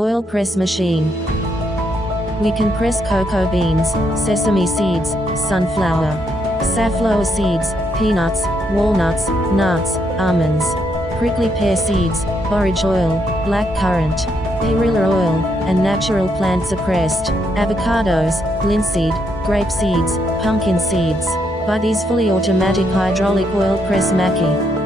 Oil press machine. We can press cocoa beans, sesame seeds, sunflower, safflower seeds, peanuts, walnuts, nuts, almonds, prickly pear seeds, borage oil, black currant, perilla oil, and natural plants are pressed, avocados, linseed, grape seeds, pumpkin seeds, by these fully automatic hydraulic oil press machine.